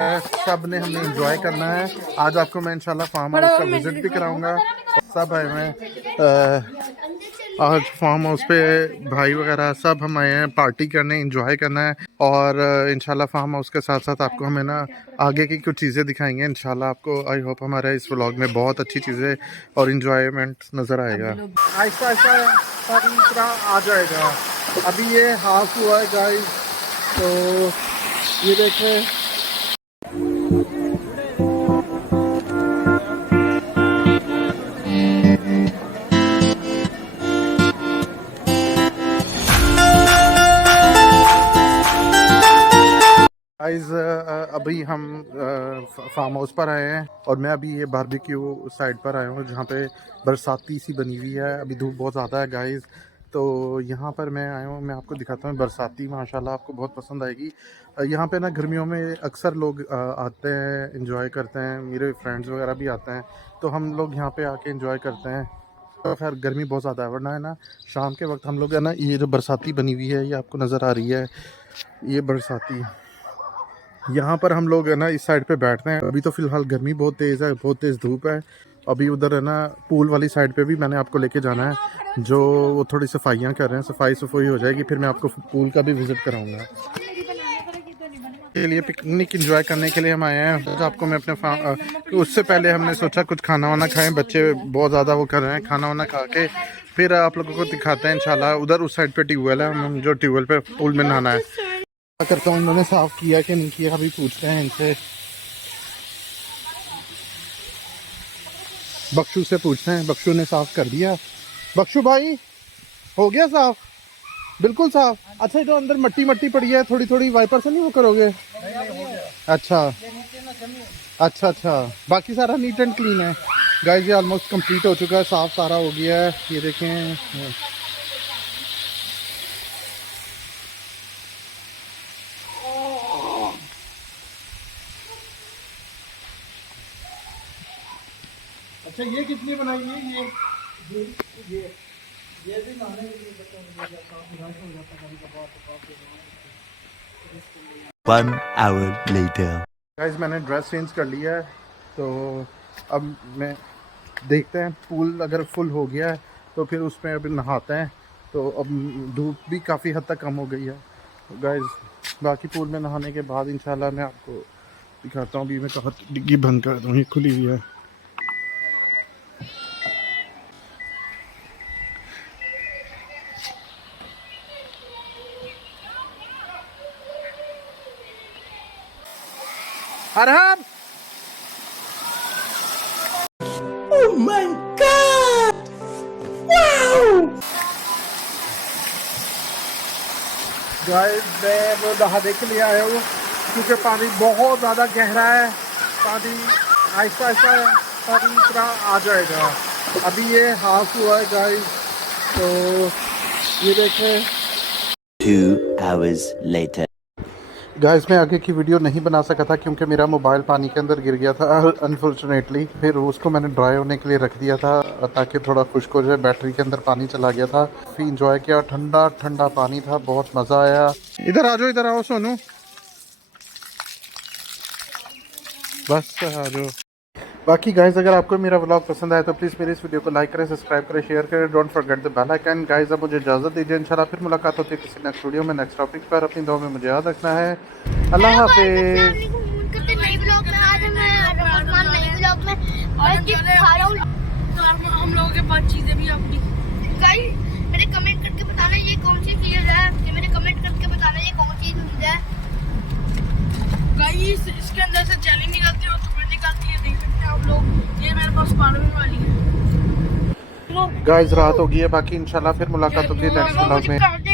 सब ने हमने एंजॉय करना है। आज आपको मैं इंशाल्लाह फार्म हाउस का विजिट भी कराऊंगा। सब आए हुए हैं आज फार्म हाउस पे, भाई वगैरह सब हम आए हैं पार्टी करने, एंजॉय करना है। और इंशाल्लाह फार्म हाउस के साथ साथ आपको हमें ना आगे की कुछ चीज़ें दिखाएंगे इंशाल्लाह। आपको आई होप हमारे इस व्लॉग में बहुत अच्छी चीज़ें और इंजॉयमेंट नज़र आएगा। आहिस्ता आहिस्ता आ जाएगा। अभी ये हाफ हुआ है गाइस, तो ये देखें। गाइस अभी हम फार्म हाउस पर आए हैं और मैं अभी ये बारबेक्यू साइड पर आया हूँ जहाँ पे बरसाती सी बनी हुई है। अभी धूप बहुत ज़्यादा है गाइस, तो यहाँ पर मैं आया हूँ। मैं आपको दिखाता हूँ बरसाती, माशाल्लाह आपको बहुत पसंद आएगी। यहाँ पे ना गर्मियों में अक्सर लोग आते हैं, एंजॉय करते हैं। मेरे फ्रेंड्स वगैरह भी आते हैं, तो हम लोग यहाँ पे आके एंजॉय करते हैं। तो खैर गर्मी बहुत ज़्यादा है, वरना है ना शाम के वक्त हम लोग है ना, ये जो बरसाती बनी हुई है ये आपको नज़र आ रही है, ये बरसाती यहाँ पर हम लोग है ना इस साइड पे बैठते हैं। अभी तो फिलहाल गर्मी बहुत तेज़ है, बहुत तेज़ धूप है। अभी उधर है ना पूल वाली साइड पे भी मैंने आपको लेके जाना है, जो वो थोड़ी सफाइयाँ कर रहे हैं। सफाई हो जाएगी फिर मैं आपको पूल का भी विज़िट कराऊंगा। के लिए पिकनिक एंजॉय करने के लिए हम आए हैं। तो आपको मैं अपने उससे पहले हमने सोचा कुछ खाना वाना खाएं, बच्चे बहुत ज़्यादा वो कर रहे हैं। खाना वाना खा के फिर आप लोगों को दिखाते हैं इंशाल्लाह। उधर उस साइड पे ट्यूबवेल है, हम जो ट्यूबवेल पे पूल में नहाना है। क्या करता हूँ, इन्होंने साफ़ किया कि नहीं किया अभी पूछते हैं इनसे। बख्शू से पूछते हैं, बख्शू ने साफ़ कर दिया। बख्शू भाई हो गया साफ़? बिल्कुल साफ। अच्छा, तो अंदर मट्टी मट्टी पड़ी है, थोड़ी थोड़ी वाइपर से नहीं वो करोगे? अच्छा अच्छा, बाकी सारा नीट एंड क्लीन है गाइस। ये ऑलमोस्ट कंप्लीट हो चुका है, साफ सारा हो गया है। ये देखें, अच्छा ये कितनी बनाई है? ये भी नहाने के लिए One hour later. गाइस मैंने ड्रेस चेंज कर लिया है, तो अब मैं देखते हैं पूल अगर फुल हो गया है तो फिर उसमें अभी नहाते हैं। तो अब धूप भी काफ़ी हद तक कम हो गई है गाइस। बाकी पूल में नहाने के बाद इंशाल्लाह मैं आपको दिखाता हूँ। अभी मैं कहाँ डिग्गी बंद कर दूँ, ये खुली हुई है। Arham, oh my God! Wow! Guys मैं वो नहाने के लिए आया हूँ क्योंकि पानी बहुत ज़्यादा गहरा है। पानी आहिस्ता आहिस्ता पानी इतना आ जाएगा। अभी ये हाफ हुआ है गाइस, तो ये देखें। 2 hours later. गाइस मैं आगे की वीडियो नहीं बना सका था क्योंकि मेरा मोबाइल पानी के अंदर गिर गया था अनफॉर्चुनेटली। फिर उसको मैंने ड्राई होने के लिए रख दिया था ताकि थोड़ा खुश्क हो जाए। बैटरी के अंदर पानी चला गया था। फिर इंजॉय किया, ठंडा ठंडा पानी था, बहुत मज़ा आया। इधर आ जाओ, इधर आओ सोनू, बस आ जाओ। बाकी गाइस अगर आपको मेरा व्लॉग पसंद आया तो प्लीज़ मेरे इस वीडियो को लाइक करें, सब्सक्राइब करें, शेयर करें। Don't forget the bell icon. Guys अब मुझे इजाज़त दीजिए, इंशाल्लाह फिर मुलाकात होती है किसी नेक्स्ट वीडियो में, नेक्स्ट टॉपिक पर। अपनी दुआ में मुझे याद रखना है। अल्लाह हाफिज़। हम लोगों के पास चीजें भी अपनी गाइस मेरे कमेंट करके बताना ये कौन सी चीज है। मेरे कमेंट करके बताना ये कौन सी चीज है गाइस। इसके अंदर से जेली निकलती है और चॉकलेट निकलती है, देख सकते हैं आप लोग। ये मेरे पास पानी वाली है। गाइस रात हो गई है, बाकी इंशाल्लाह फिर मुलाकात होती है नेक्स्ट व्लॉग में।